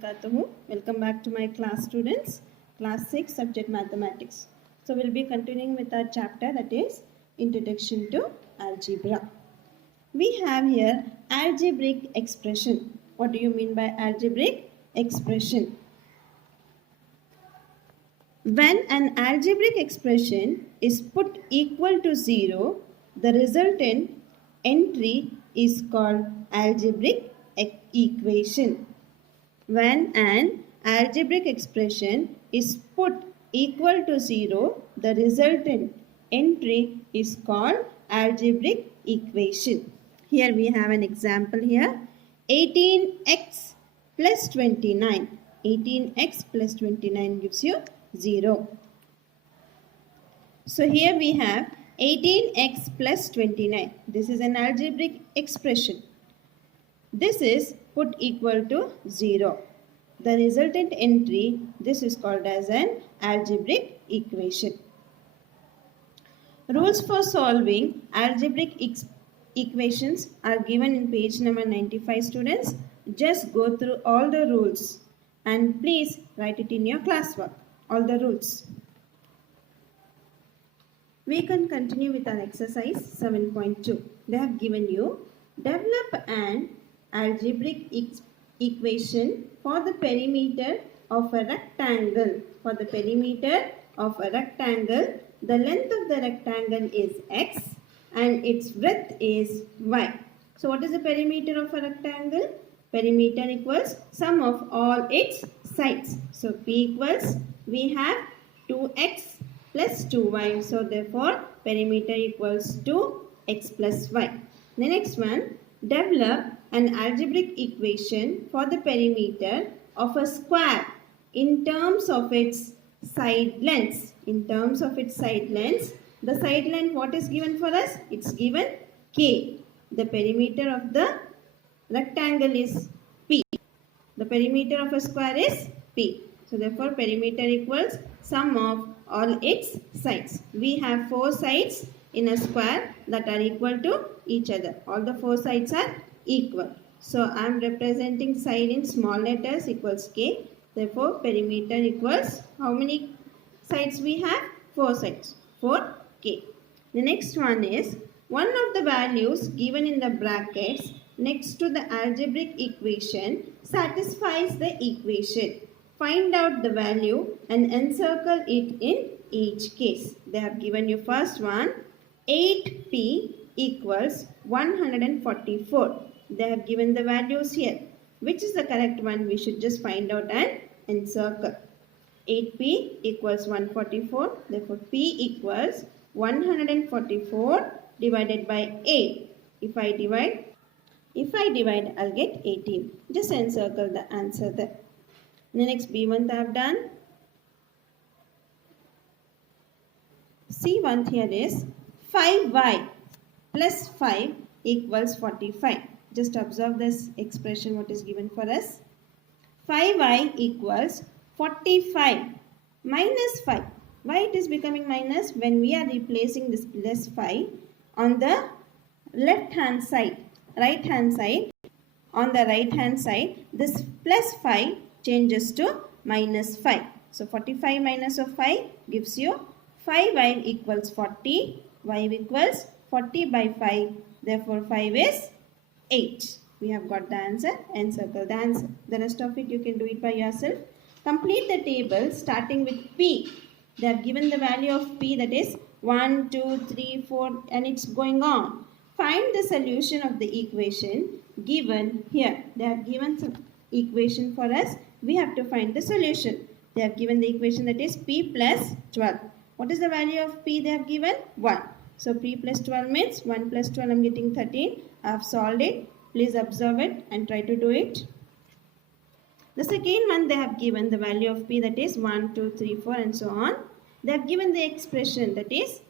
wabarakatuh. Welcome back to my class students, class 6 subject mathematics. So we'll be continuing with our chapter, that is Introduction to Algebra. We have here algebraic expression. What do you mean by algebraic expression? When an algebraic expression is put equal to 0, the resultant entry is called algebraic equation. When an algebraic expression is put equal to 0, the resultant entry is called algebraic equation. Here we have an example here. 18x plus 29. 18x plus 29 gives you 0. So here we have 18x plus 29. This is an algebraic expression. This is put equal to 0. The resultant entry, this is called as an algebraic equation. Rules for solving algebraic equations are given in page number 95, students. Just go through all the rules and please write it in your classwork, all the rules. We can continue with our exercise 7.2. They have given you develop an algebraic equation for the perimeter of a rectangle. For the perimeter of a rectangle, the length of the rectangle is x and its breadth is y. So what is the perimeter of a rectangle? Perimeter equals sum of all its sides. So P equals, we have 2x plus 2y. So therefore perimeter equals 2x plus y. The next one, develop an algebraic equation for the perimeter of a square in terms of its side lengths. In terms of its side lengths, the side length what is given for us? It's given k. The perimeter of the rectangle is p. The perimeter of a square is p. So therefore perimeter equals sum of all its sides. We have 4 sides in a square that are equal to each other. All the 4 sides are equal. So I am representing side in small letters equals k. Therefore perimeter equals, how many sides we have? 4 sides. 4k. The next one is, one of the values given in the brackets next to the algebraic equation satisfies the equation. Find out the value and encircle it in each case. They have given you first one, 8p equals 144. They have given the values here. Which is the correct one? We should just find out and encircle. 8p equals 144. Therefore p equals 144 divided by 8. If I divide, I'll get 18. Just encircle the answer there. The next B1 I have done. C1 here is 5y plus 5 equals 45. Just observe this expression what is given for us. 5y equals 45 minus 5. Why it is becoming minus? When we are replacing this plus 5 on the left hand side, right hand side, on the right hand side, this plus 5 changes to minus 5. So 45 minus of 5 gives you 5y equals 40, y equals 40 by 5. Therefore 5 is 8. We have got the answer. Encircle the answer. The rest of it you can do it by yourself. Complete the table starting with p. They have given the value of p, that is 1, 2, 3, 4 and it's going on. Find the solution of the equation given here. They have given some equation for us. We have to find the solution. They have given the equation that is p plus 12. What is the value of p they have given? 1. So p plus 12 means 1 plus 12 I am getting 13. I have solved it. Please observe it and try to do it. The second one they have given the value of p, that is 1, 2, 3, 4 and so on. They have given the expression that is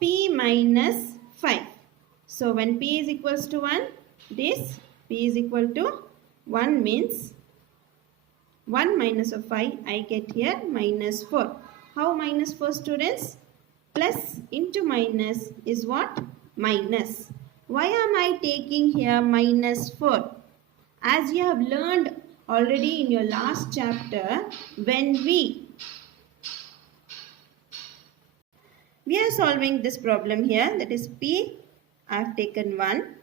p minus 5. So when p is equals to 1, this p is equal to 1 means 1 minus of 5, I get here minus 4. How minus 4, students? Plus into minus is what? Minus. Why am I taking here minus 4? As you have learned already in your last chapter when we are solving this problem here, that is P. I have taken 1.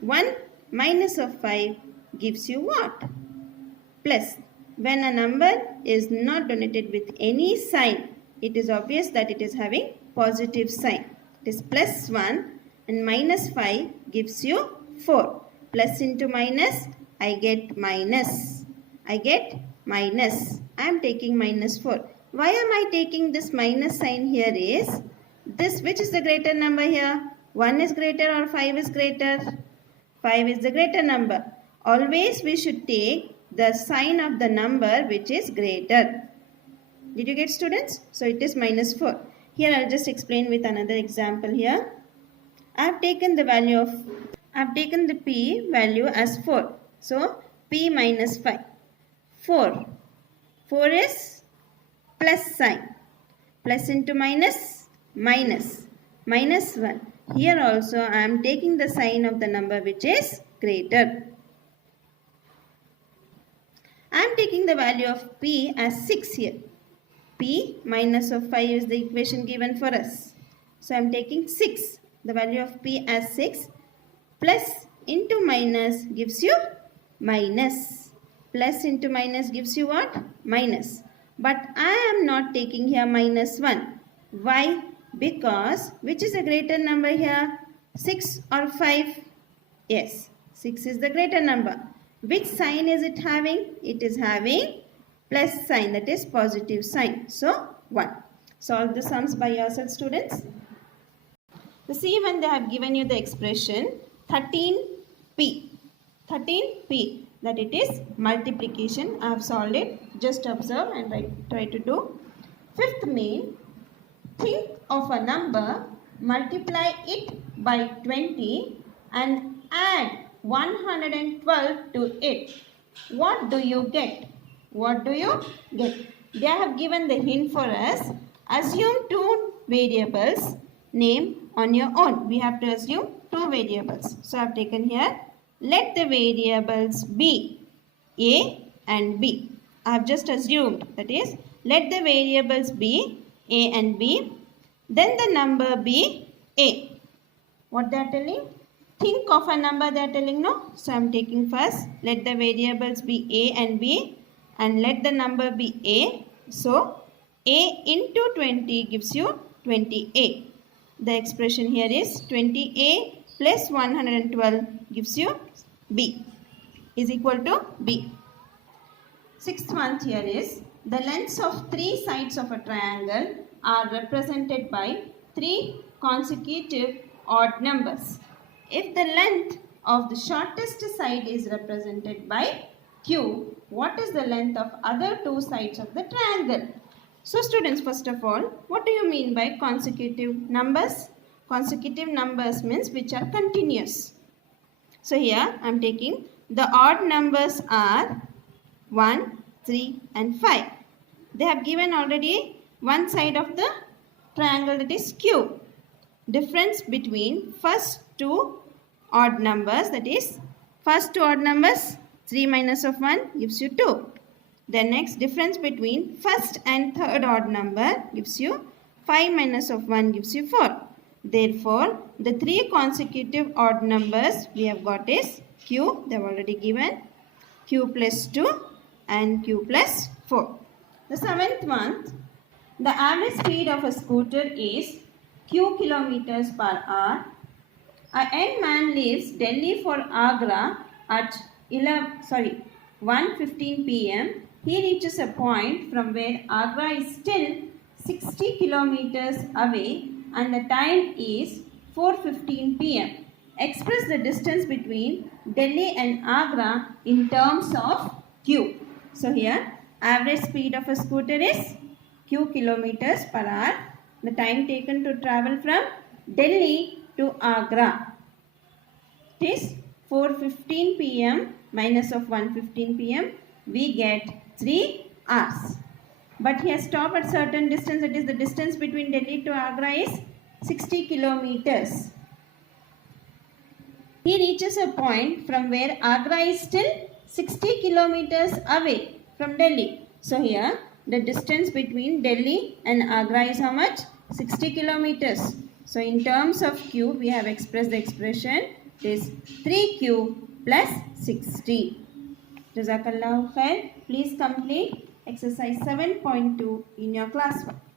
1 minus of 5 gives you what? Plus. When a number is not denoted with any sign, it is obvious that it is having positive sign. It is plus 1 and minus 5 gives you 4. Plus into minus, I get minus. I get minus. I am taking minus 4. Why am I taking this minus sign here is, this, which is the greater number here? 1 is greater or 5 is greater? 5 is the greater number. Always we should take the sign of the number which is greater. Did you get, students? So it is minus 4. Here I will just explain with another example here. I have taken the value of, I have taken the P value as 4. So P minus 5. 4. 4 is plus sign. Plus into minus, minus. Minus 1. Here also I am taking the sign of the number which is greater. I am taking the value of P as 6 here. P minus of 5 is the equation given for us. So I am taking 6. The value of P as 6. Plus into minus gives you minus. Plus into minus gives you what? Minus. But I am not taking here minus 1. Why? Because which is a greater number here? 6 or 5? Yes, 6 is the greater number. Which sign is it having? It is having plus sign, that is positive sign. So 1. Solve the sums by yourself, students. So see, when they have given you the expression 13p. 13p, that it is multiplication. I have solved it. Just observe and try to do. Fifth main, think of a number, multiply it by 20 and add 112 to it. What do you get? What do you get? They have given the hint for us. Assume 2 variables, name on your own. We have to assume 2 variables. So I have taken here, let the variables be A and B. I have just assumed, that is, let the variables be A and B. Then the number be A. What they are telling? Think of a number they are telling, no? So I am taking first, let the variables be A and B and let the number be A. So A into 20 gives you 20A. The expression here is 20A plus 112 gives you B is equal to B. Sixth one here is, the lengths of 3 sides of a triangle are represented by 3 consecutive odd numbers. If the length of the shortest side is represented by Q, what is the length of other 2 sides of the triangle? So students, first of all, what do you mean by consecutive numbers? Consecutive numbers means which are continuous. So here I am taking the odd numbers are 1, 3 and 5. They have given already one side of the triangle, that is Q. Difference between first 2 odd numbers, that is first 2 odd numbers, 3 minus of 1 gives you 2. The next difference between first and third odd number gives you 5 minus of 1 gives you 4. Therefore, the 3 consecutive odd numbers we have got is Q, they have already given, Q plus 2 and Q plus 4. The 7th one, the average speed of a scooter is Q kilometers per hour. A young man leaves Delhi for Agra at 1:15 p.m. He reaches a point from where Agra is still 60 kilometers away and the time is 4:15 p.m. Express the distance between Delhi and Agra in terms of Q. So here, average speed of a scooter is Q kilometers per hour. The time taken to travel from Delhi to Agra. It is 4:15 p.m. minus of 1:15 p.m. We get 3 hours. But he has stopped at certain distance. That is, the distance between Delhi to Agra is 60 kilometers. He reaches a point from where Agra is still 60 kilometers away from Delhi. So here the distance between Delhi and Agra is how much? 60 kilometers. So in terms of Q, we have expressed the expression is 3Q plus 60. Jazakallahu khair. Please complete exercise 7.2 in your classwork.